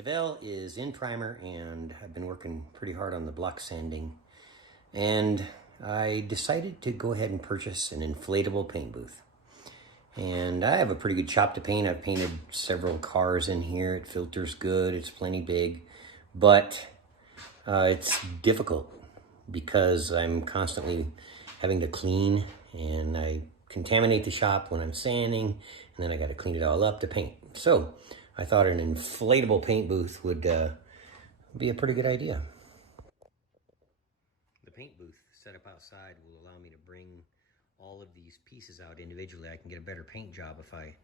Chevelle is in primer, and I've been working pretty hard on the block sanding, and I decided to go ahead and purchase an inflatable paint booth. And I have a pretty good shop to paint. I've painted several cars in here. It filters good, it's plenty big, but it's difficult because I'm constantly having to clean, and I contaminate the shop when I'm sanding, and then I got to clean it all up to paint. So I thought an inflatable paint booth would be a pretty good idea. The paint booth set up outside will allow me to bring all of these pieces out individually. I can get a better paint job if I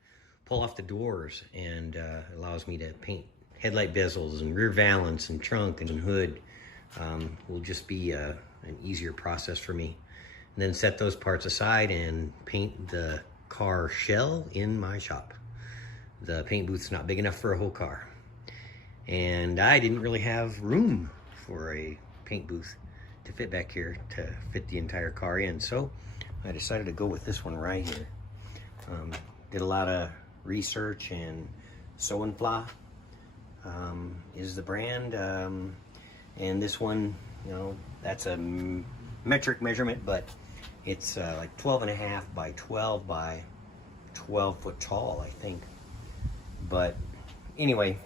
pull off the doors, and allows me to paint headlight bezels and rear valance and trunk and hood. Will just be an easier process for me. And then set those parts aside and paint the car shell in my shop. The paint booth's not big enough for a whole car. And I didn't really have room for a paint booth to fit back here to fit the entire car in. So I decided to go with this one right here. Did a lot of research, and Sewinfla is the brand. And this one, you know, that's a metric measurement, but it's like 12.5 by 12 by 12 foot tall, I think. But anyway,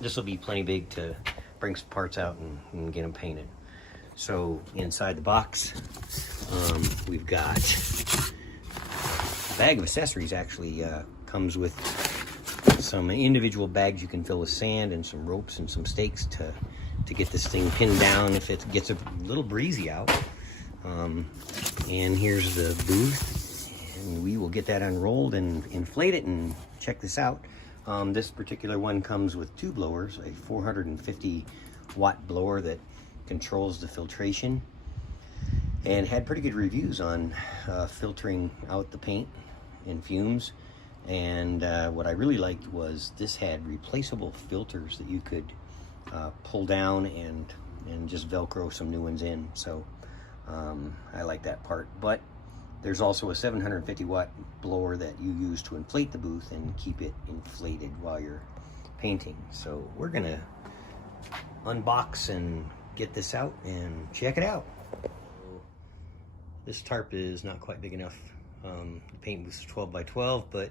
this will be plenty big to bring some parts out and get them painted. So inside the box, we've got a bag of accessories. Actually comes with some individual bags you can fill with sand, and some ropes and some stakes to get this thing pinned down if it gets a little breezy out. And here's the booth, and we will get that unrolled and inflate it. And check this out. This particular one comes with two blowers, a 450 watt blower that controls the filtration, and had pretty good reviews on filtering out the paint and fumes. And what I really liked was this had replaceable filters that you could pull down and just Velcro some new ones in. So I like that part. But there's also a 750 watt blower that you use to inflate the booth and keep it inflated while you're painting. So we're gonna unbox and get this out and check it out. This tarp is not quite big enough. The paint booth is 12 by 12, but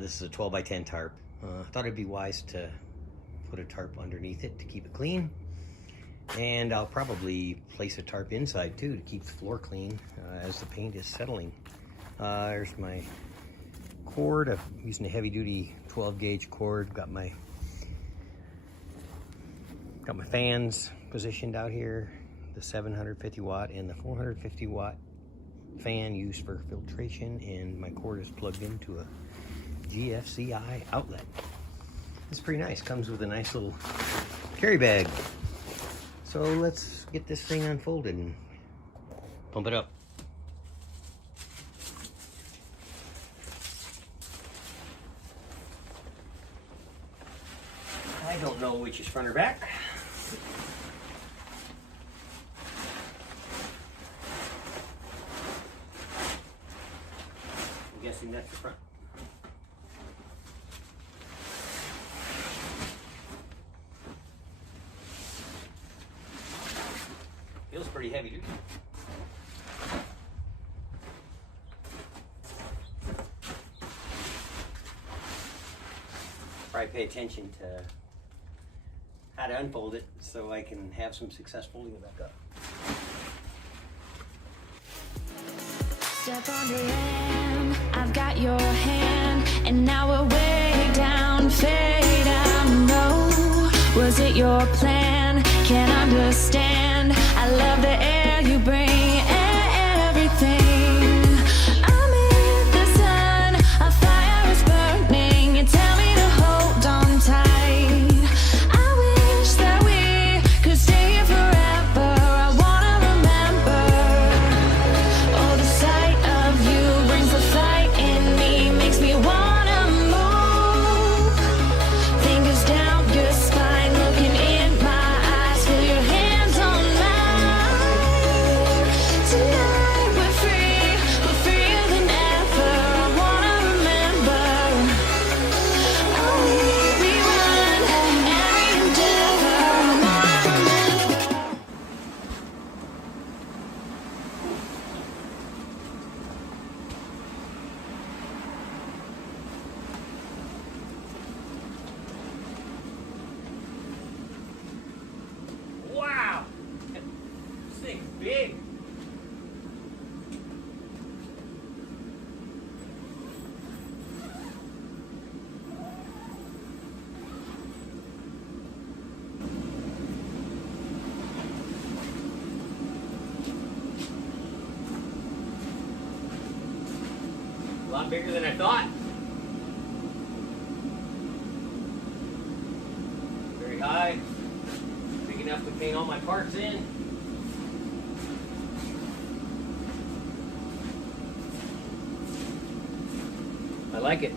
this is a 12 by 10 tarp. I thought it'd be wise to put a tarp underneath it to keep it clean. And I'll probably place a tarp inside too to keep the floor clean as the paint is settling. There's my cord. I'm using a heavy duty 12 gauge cord. Got my fans positioned out here, the 750 watt and the 450 watt fan used for filtration, and my cord is plugged into a GFCI outlet. It's pretty nice. Comes with a nice little carry bag. So let's get this thing unfolded and pump it up. I don't know which is front or back. I'm guessing that's the front. Feels pretty heavy duty. Probably pay attention to how to unfold it so I can have some success folding it back up. Step on the land, I've got your hand, and now we're way down, fade out. No, was it your plan? Can't understand. I love the air you bring, everything. I'm in the sun, a fire is burning. You tell me to hold on tight. I wish that we could stay here forever. I wanna remember. Oh, the sight of you brings the fight in me, makes me wanna move. Fingers down your spine, looking in my eyes, feel your hands on mine. lot bigger than I thought. Very high. Big enough to paint all my parts in. I like it.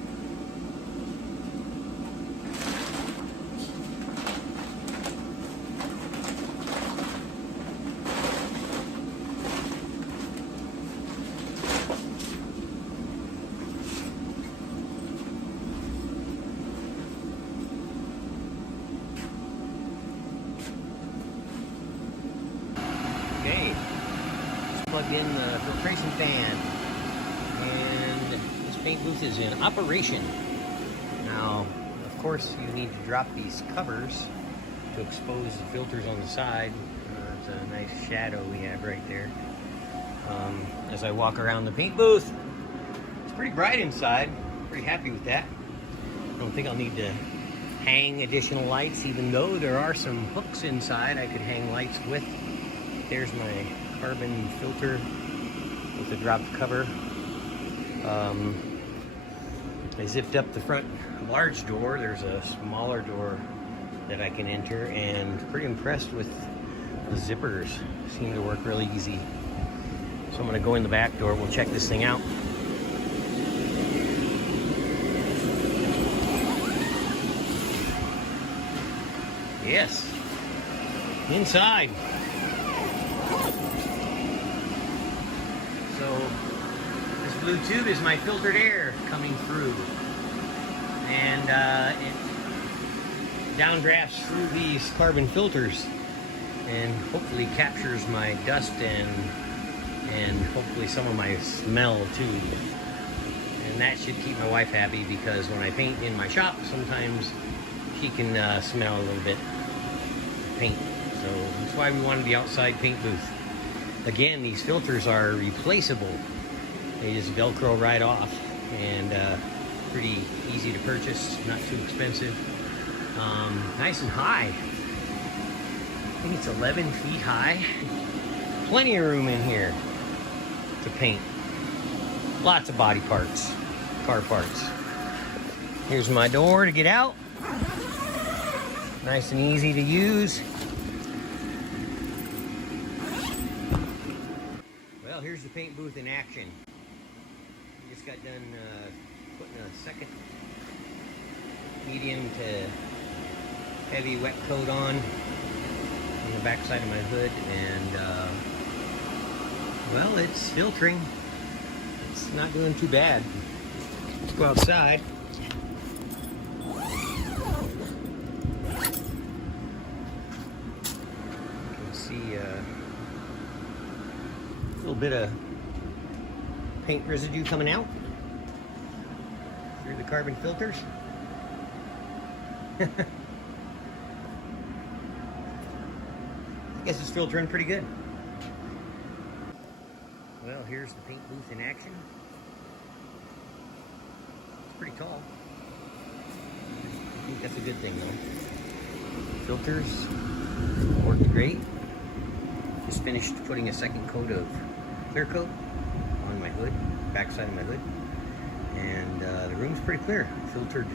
Okay, just plugged in the filtration fan, and this paint booth is in operation. Now, of course, you need to drop these covers to expose the filters on the side. It's a nice shadow we have right there. As I walk around the paint booth, it's pretty bright inside. Pretty happy with that. I don't think I'll need to hang additional lights, even though there are some hooks inside I could hang lights with. There's my carbon filter with the dropped cover. I zipped up the front large door. There's a smaller door that I can enter, and pretty impressed with the zippers. Seem to work really easy. So I'm gonna go in the back door. We'll check this thing out. Yes, inside. So this blue tube is my filtered air coming through, and it downdrafts through these carbon filters and hopefully captures my dust and hopefully some of my smell too. And that should keep my wife happy, because when I paint in my shop, sometimes she can smell a little bit of paint. So that's why we wanted the outside paint booth. Again, these filters are replaceable. They just Velcro right off, and pretty easy to purchase, not too expensive. Nice and high. I think it's 11 feet high. Plenty of room in here to paint. Lots of body parts, car parts. Here's my door to get out. Nice and easy to use. Well, here's the paint booth in action. Just got done putting a second medium to heavy wet coat on the back side of my hood, and well, it's filtering. It's not doing too bad. Let's go outside. You can see a little bit of paint residue coming out through the carbon filters. I guess it's filtering pretty good. Well, here's the paint booth in action. It's pretty tall. I think that's a good thing though. Filters worked great. Just finished putting a second coat of clear coat on my hood, back side of my hood. And the room's pretty clear. Filtered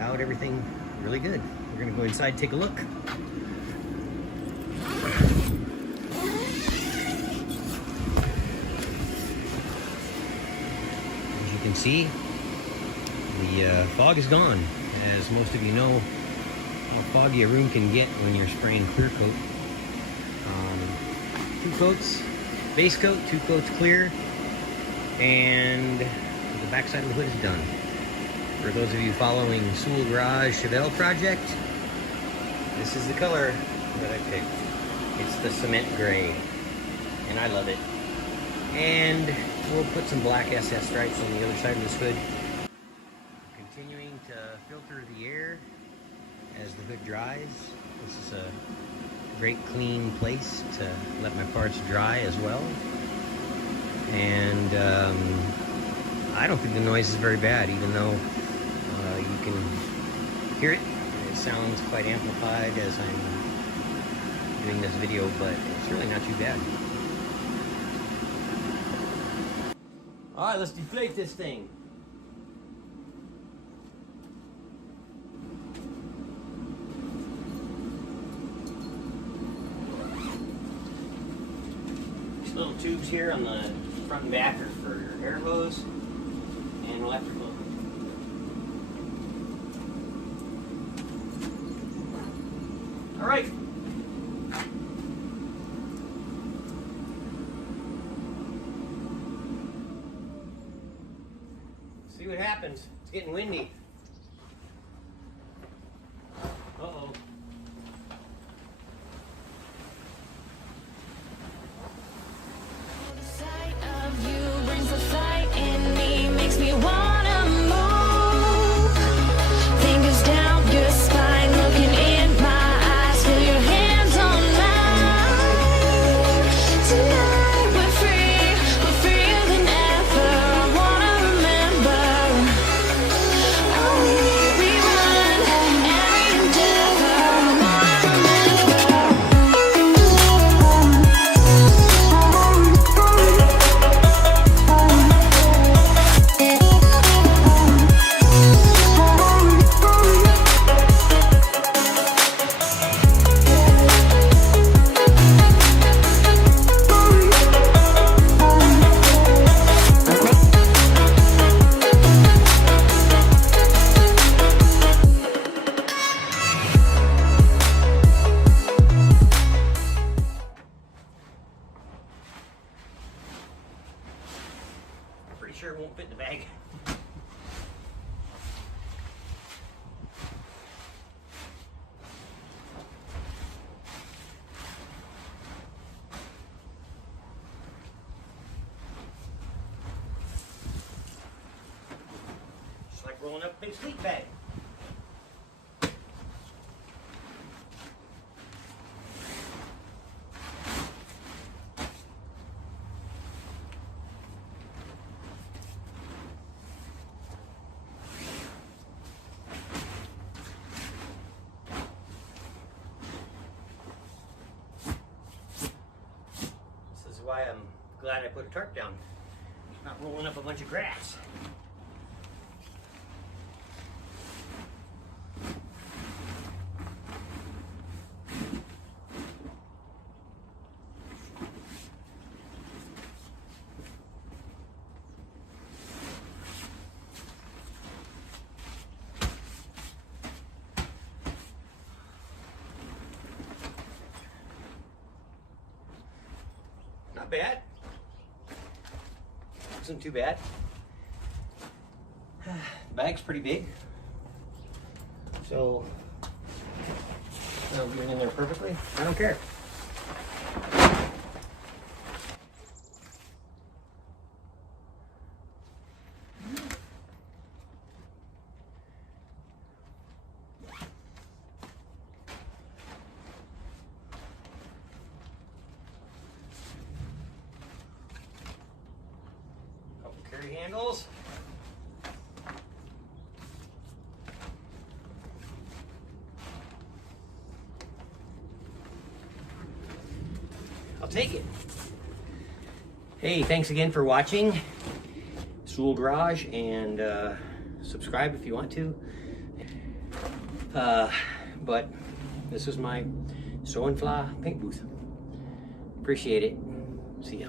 out everything really good. We're gonna go inside and take a look. As you can see, the fog is gone. As most of you know how foggy a room can get when you're spraying clear coat. 2 coats base coat, 2 coats clear, and the back side of the hood is done. For those of you following Sewell Garage Chevelle project, this is the color that I picked. It's the cement gray, and I love it. And we'll put some black SS stripes on the other side of this hood. Continuing to filter the air as the hood dries. This is a great clean place to let my parts dry as well. And I don't think the noise is very bad, even though you can hear it. It sounds quite amplified as I'm doing this video, but it's really not too bad. All right, let's deflate this thing. These little tubes here on the front and back are for air hose and electrical. All right. See what happens. It's getting windy. Uh-oh. The sight of you brings the fight in me, makes me wanna move. Fingers down your spine, looking in my eyes, feel your hands on mine. Tonight we're freer than ever. I wanna remember how we run every endeavor. I wanna Pretty sure it won't fit in the bag. Just like rolling up a big sleep bag. This is why I'm glad I put a tarp down. Not rolling up a bunch of grass. Not bad. Wasn't too bad. The bag's pretty big, so I'll get it in there perfectly. I don't care. Carry handles. I'll take it. Hey, thanks again for watching Sewell Garage, and subscribe if you want to. But this is my Sewinfla paint booth. Appreciate it. See ya.